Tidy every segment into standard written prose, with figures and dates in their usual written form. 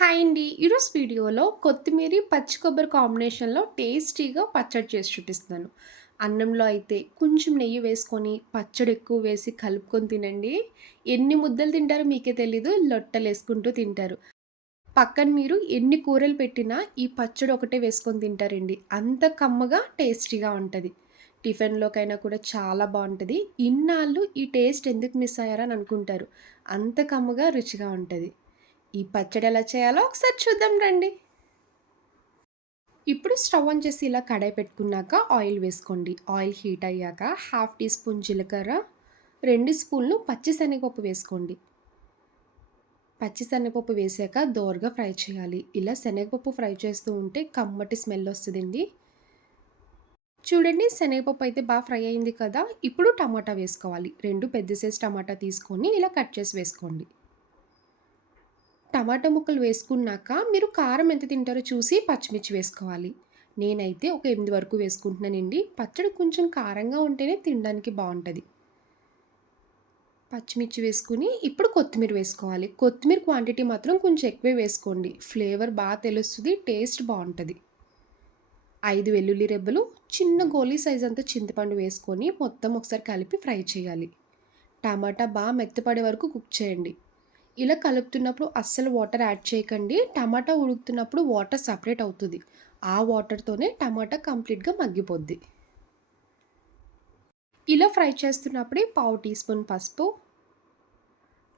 Hi అండి. ఈరోజు వీడియోలో కొత్తిమీర, పచ్చి కొబ్బరి కాంబినేషన్‌లో టేస్టీగా పచ్చడి చేసి చూపిస్తున్నాను. అన్నంలో అయితే కొంచెం నెయ్యి వేసుకొని, పచ్చడి ఎక్కువ వేసి కలుపుకొని తినండి. ఎన్ని ముద్దలు తింటారో మీకే తెలీదు. లొట్టలేసుకుంటూ తింటారు. పక్కన మీరు ఎన్ని కూరలు పెట్టినా ఈ పచ్చడి ఒకటే వేసుకొని తింటారండి. అంత కమ్మగా, టేస్టీగా ఉంటది. టిఫిన్‌లోకైనా కూడా చాలా బావుంటది. ఇన్నాళ్ళు ఈ టేస్ట్ ఎందుకు మిస్ అయ్యారని అనుకుంటారు. అంత కమ్మగా, రుచిగా ఉంటది. ఈ పచ్చడి ఎలా చేయాలో ఒకసారి చూద్దాం రండి. ఇప్పుడు స్టవ్ ఆన్ చేసి ఇలా కడాయి పెట్టుకున్నాక ఆయిల్ వేసుకోండి. ఆయిల్ హీట్ అయ్యాక హాఫ్ టీ స్పూన్ జీలకర్ర, 2 స్పూన్లు పచ్చిశనగపప్పు వేసుకోండి. పచ్చిశనగపప్పు వేసాక దోరగా ఫ్రై చేయాలి. ఇలా శనగపప్పు ఫ్రై చేస్తూ ఉంటే కమ్మటి స్మెల్ వస్తుందండి. చూడండి, శనగపప్పు అయితే బాగా ఫ్రై అయింది కదా. ఇప్పుడు టమాటా వేసుకోవాలి. 2 పెద్ద సైజ్ టమాటా తీసుకొని ఇలా కట్ చేసి వేసుకోండి. టమాటా ముక్కలు వేసుకున్నాక మీరు కారం ఎంత తింటారో చూసి పచ్చిమిర్చి వేసుకోవాలి. నేనైతే ఒక 8 వరకు వేసుకుంటున్నానండి. పచ్చడి కొంచెం కారంగా ఉంటేనే తినడానికి బావుంటది. పచ్చిమిర్చి వేసుకొని ఇప్పుడు కొత్తిమీర వేసుకోవాలి. కొత్తిమీర క్వాంటిటీ మాత్రం కొంచెం ఎక్కువే వేసుకోండి. ఫ్లేవర్ బాగా తెలుస్తది. టేస్ట్ బావుంటది. 5 వెల్లుల్లి రెబ్బలు, చిన్న గోలీ సైజ్ అంతా చింతపండు వేసుకొని మొత్తం ఒకసారి కలిపి ఫ్రై చేయాలి. టమాటా బాగా మెత్తపడే వరకు కుక్ చేయండి. ఇలా కలుపుతున్నప్పుడు అస్సలు వాటర్ యాడ్ చేయకండి. టమాటా ఉడుకుతున్నప్పుడు వాటర్ సపరేట్ అవుతది. ఆ వాటర్‌తోనే టమాటా కంప్లీట్‌గా మగ్గిపోద్ది. ఇలా ఫ్రై చేస్తున్నప్పుడే పావు టీ స్పూన్ పసుపు,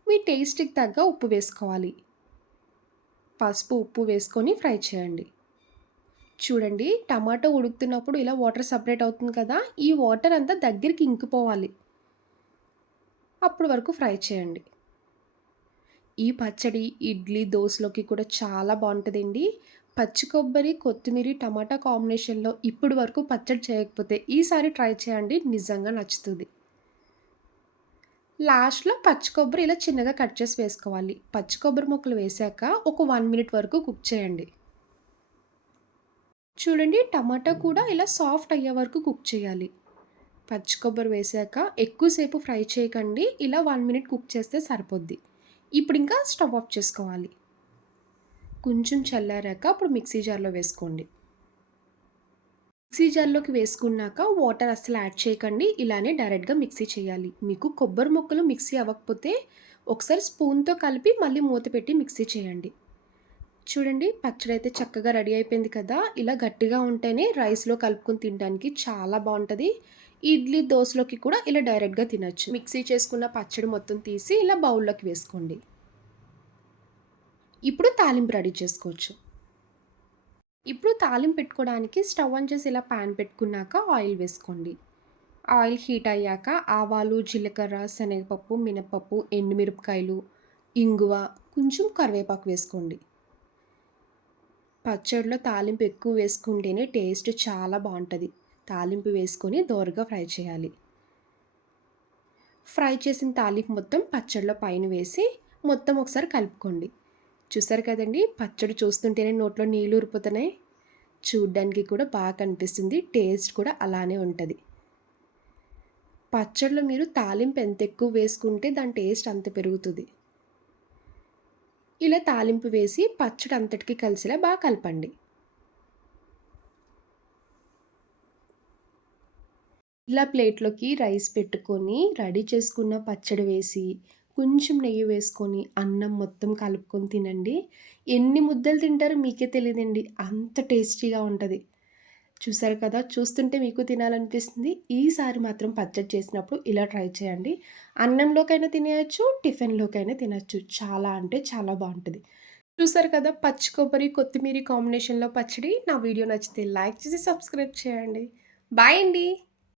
మీ టేస్ట్‌కి తగ్గ ఉప్పు వేసుకోవాలి. పసుపు, ఉప్పు వేసుకొని ఫ్రై చేయండి. చూడండి, టమాటా ఉడుకుతున్నప్పుడు ఇలా వాటర్ సపరేట్ అవుతుంది కదా. ఈ వాటర్ అంతా దగ్గరికి ఇంకిపోవాలి. అప్పటి వరకు ఫ్రై చేయండి. ఈ పచ్చడి ఇడ్లీ, దోసలోకి కూడా చాలా బావుంటదండి. పచ్చి కొబ్బరి, కొత్తిమీర, టమాటా కాంబినేషన్‌లో ఇప్పటి వరకు పచ్చడి చేయకపోతే ఈసారి ట్రై చేయండి. నిజంగా నచ్చుతది. లాస్ట్‌లో పచ్చి కొబ్బరి ఇలా చిన్నగా కట్ చేసి వేసుకోవాలి. పచ్చి కొబ్బరి ముక్కలు వేశాక ఒక 1 మినిట్ వరకు కుక్ చేయండి. చూడండి, టమాటా కూడా ఇలా సాఫ్ట్ అయ్యే వరకు కుక్ చేయాలి. పచ్చి కొబ్బరి వేశాక ఎక్కువసేపు ఫ్రై చేయకండి. ఇలా 1 మినిట్ కుక్ చేస్తే సరిపోద్ది. ఇప్పుడింకా స్టవ్ ఆఫ్ చేసుకోవాలి. కొంచెం చల్లారాక అప్పుడు మిక్సీ జార్‌లో వేసుకోండి. మిక్సీ జార్‌లోకి వేసుకున్నాక వాటర్ అస్సలు యాడ్ చేయకండి. ఇలానే డైరెక్ట్‌గా మిక్సీ చేయాలి. మీకు కొబ్బరి ముక్కలు మిక్సీ అవ్వకపోతే ఒకసారి స్పూన్‌తో కలిపి మళ్ళీ మూత పెట్టి మిక్సీ చేయండి. చూడండి, పచ్చడైతే చక్కగా రెడీ అయిపోయింది కదా. ఇలా గట్టిగా ఉంటేనే రైస్‌లో కలుపుకొని తినడానికి చాలా బావుంటది. ఇడ్లీ, దోసలోకి కూడా ఇలా డైరెక్ట్‌గా తినొచ్చు. మిక్సీ చేసుకున్న పచ్చడి మొత్తం తీసి ఇలా బౌల్‌లోకి వేసుకోండి. ఇప్పుడు తాలింపు రెడీ చేసుకోవచ్చు. ఇప్పుడు తాలింపు పెట్టుకోవడానికి స్టవ్ ఆన్ చేసి ఇలా పాన్ పెట్టుకున్నాక ఆయిల్ వేసుకోండి. ఆయిల్ హీట్ అయ్యాక ఆవాలు, జీలకర్ర, శనగపప్పు, మినపప్పు, ఎండుమిరపకాయలు, ఇంగువ, కొంచెం కరివేపాకు వేసుకోండి. పచ్చడిలో తాలింపు ఎక్కువ వేసుకుంటేనే టేస్ట్ చాలా బావుంటది. తాలింపు వేసుకొని దోరగా ఫ్రై చేయాలి. ఫ్రై చేసిన తాలింపు మొత్తం పచ్చడిలో పైన వేసి మొత్తం ఒకసారి కలుపుకోండి. చూసారు కదండీ! పచ్చడి చూస్తుంటేనే నోట్లో నీళ్లు ఊరిపోతున్నాయి. చూడ్డానికి కూడా బాగా కనిపిస్తుంది. టేస్ట్ కూడా అలానే ఉంటది. పచ్చడిలో మీరు తాలింపు ఎంత ఎక్కువ వేసుకుంటే దాని టేస్ట్ అంత పెరుగుతది. ఇలా తాలింపు వేసి పచ్చడి అంతటికి కలిసేలా బాగా కలపండి. ఇలా ప్లేట్‌లోకి రైస్ పెట్టుకొని, రెడీ చేసుకున్న పచ్చడి వేసి, కొంచెం నెయ్యి వేసుకొని, అన్నం మొత్తం కలుపుకొని తినండి. ఎన్ని ముద్దలు తింటారో మీకే తెలీదండి. అంత టేస్టీగా ఉంటది. చూసారు కదా! చూస్తుంటే మీకు తినాలనిపిస్తుంది. ఈసారి మాత్రం పచ్చడి చేసినప్పుడు ఇలా ట్రై చేయండి. అన్నంలోకైనా తినేయొచ్చు, టిఫిన్‌లోకైనా తినొచ్చు. చాలా అంటే చాలా బావుంటది. చూసారు కదా! పచ్చి కొబ్బరి, కొత్తిమీర కాంబినేషన్‌లో పచ్చడి. నా వీడియో నచ్చితే లైక్ చేసి, సబ్స్క్రైబ్ చేయండి. బాయ్ అండి.